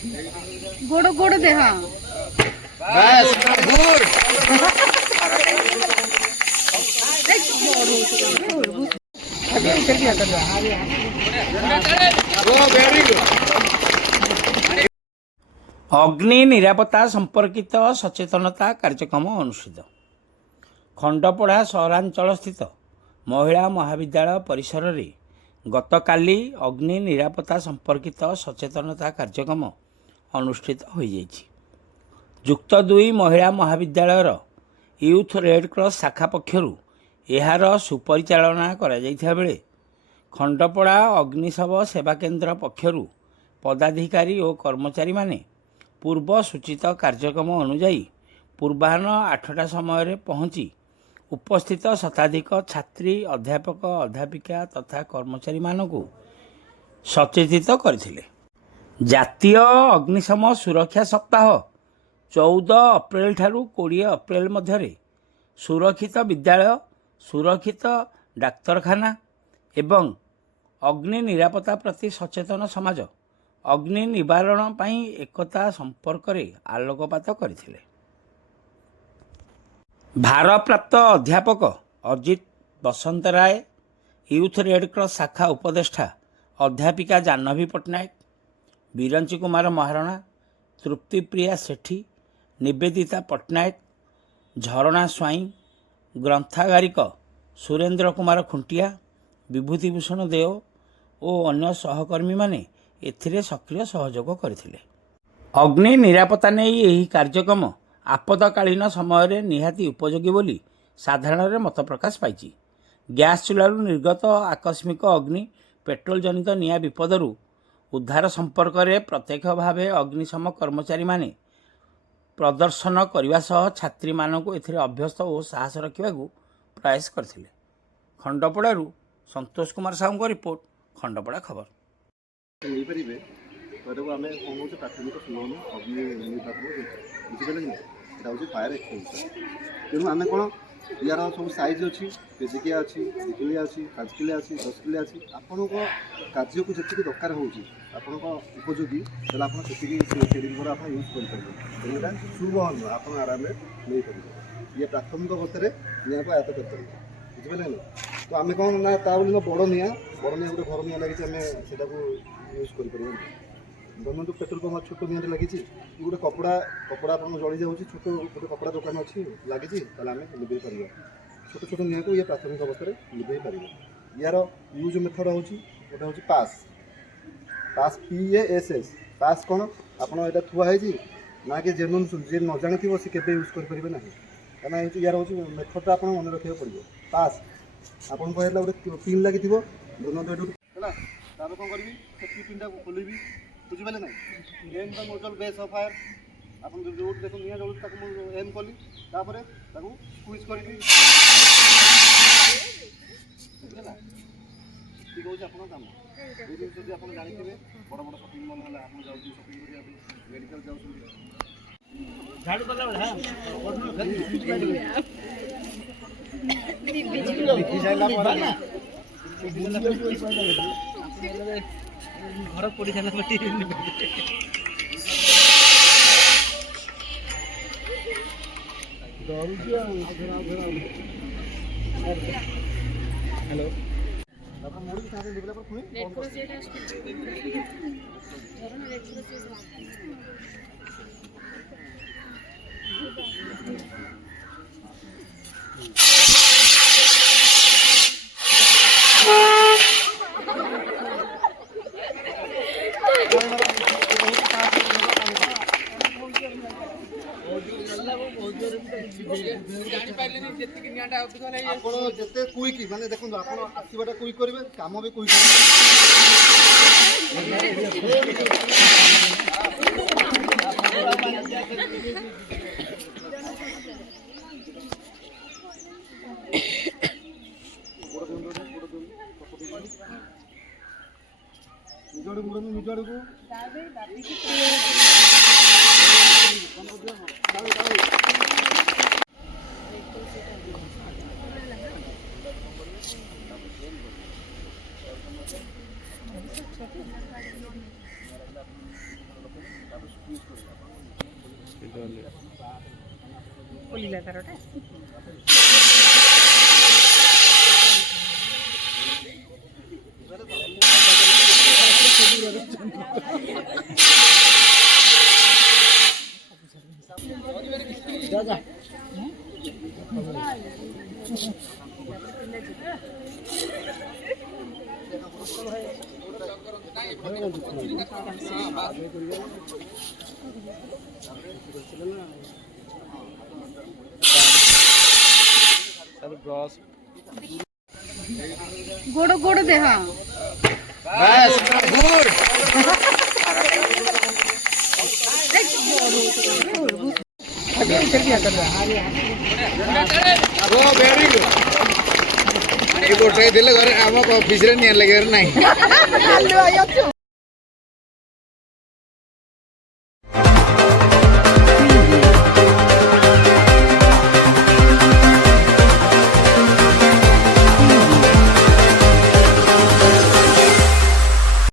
गोड़ गोड़ दे हाँ बस गुड गो वेरी गुड। अग्नि निरापत्ता संपर्कित सचेतनता कार्यक्रम अनुष्ठित खंडपड़ा सहरांचल स्थित महिला महाविद्यालय परिसर में गतकाली अग्नि निरापत्ता संपर्कित सचेतनता कार्यक्रम अनुष्ठित हो जुक्त 2 महिला महाविद्यालयर यूथ रेड क्रॉस शाखा पक्षरु यार सुपरिचालना करा जाइथा बेले खंडपड़ा अग्निशव सेवा केन्द्र पक्षरु पदाधिकारी और कर्मचारी माने पूर्व सूचित कार्यक्रम अनुजाई पूर्वाह्न 8टा समय पहुंची उपस्थित शताधिक छात्री अध्यापक अध्यापिका तथा कर्मचारी मानकु सचेतित करथिले। जातीय अग्निशम सुरक्षा सप्ताह 14 अप्रैल ठारू 20 अप्रैल मध्यरे सुरक्षित विद्यालय सुरक्षित डाक्तरखाना एवं अग्नि निरापत्ता प्रति सचेतन समाज अग्नि निवारण पाई एकता संपर्क में आलोकपात करथिले। भारप्राप्त अध्यापक अजित बसंत राय यूथ रेड क्रॉस शाखा उपदेष्टा अध्यापिका जाह्नवी पट्टनायक बिरंची कुमार महारणा तृप्तिप्रिया सेठी निवेदिता पट्टनायक झरणा स्वाई ग्रंथागारिक सुरेंद्र कुमार खुंटिया विभूतिभूषण देव और अन्य सहकर्मी माने एथिरे सक्रिय सहयोग करथिले। अग्नि निरापत्ता नहीं यही कार्यक्रम आपदकालीन समय निहाती उपयोगी बोली साधारण मत प्रकाश पाई। गैस चूलारू निर्गत आकस्मिक अग्नि पेट्रोल जनित निया विपदरू उद्धार संपर्क में प्रत्यक्ष भाव अग्निशम कर्मचारी माने प्रदर्शन करने सह छात्री मानक एथिरे अभ्यस्त और साहस रखा प्रयास करथिले। खंडपड़ारू संतोष कुमार साहू रिपोर्ट खंडपड़ा खबर। प्राथमिक सुलभ अग्नि निर्वापन बुझिपारे ना यहाँ हूँ फायर एक्सटिंग्विशर तेणु आम कौन यार सब सैज अच्छी केजिकिया अच्छी 2 किलिया अच्छी 5 किलिया अच्छी 10 किलिया अच्छी आपण कार्य को जी दरकार होगी आपण उपयोगी तेल आप सेटिंग आप यूज करेंगे सुबह आप आराम नहीं पारे ये प्राथमिक अवस्था निआ को आयत्त कर बुझिपारे ना तो आम कौन ना बड़ निआ गोटे घर निआ लगी आम से यूज कर धरत पेट्रोल पंप छोट निआँ लगी गोटे कपड़ा कपड़ा आप जली जाऊँगी छोट गोटे कपड़ा दुकान अच्छी लगी आम लिभे पार छोट छोट निआँ को ये प्राथमिक अवस्था लिभे पार यार यूज मेथड हूँ गोटे हूँ पास पास PASS पास कौन आपड़ा थुआई ना कि जेन जी न जानी सी के यूज करेंगे ना कहीं यार हूँ मेथडटा आप मन रखा पड़ो पास आपन गोटे पिन लगी धरत है कौन करी पिन टाक खोलि बुझिपारे ना am the nozzle base of fire आप जो देख निआ जलू एम कली स्क्वीज कर ठीक हो काम ये जिन आप जानते बड़ बड़ शॉपिंग मॉल है आप जाऊँ शॉपिंग करने मेडिकल जाऊँ घर पड़ी हेलो जिते क्विक माने देखो आसवाटा क्विक करेंगे कम भी क्विक निज आड़ को गोड़ गोड़ दे हाँ बस गुड गो वेरी गुड ये गोटे देले घरे आम ऑफिस रे निया लगे नहीं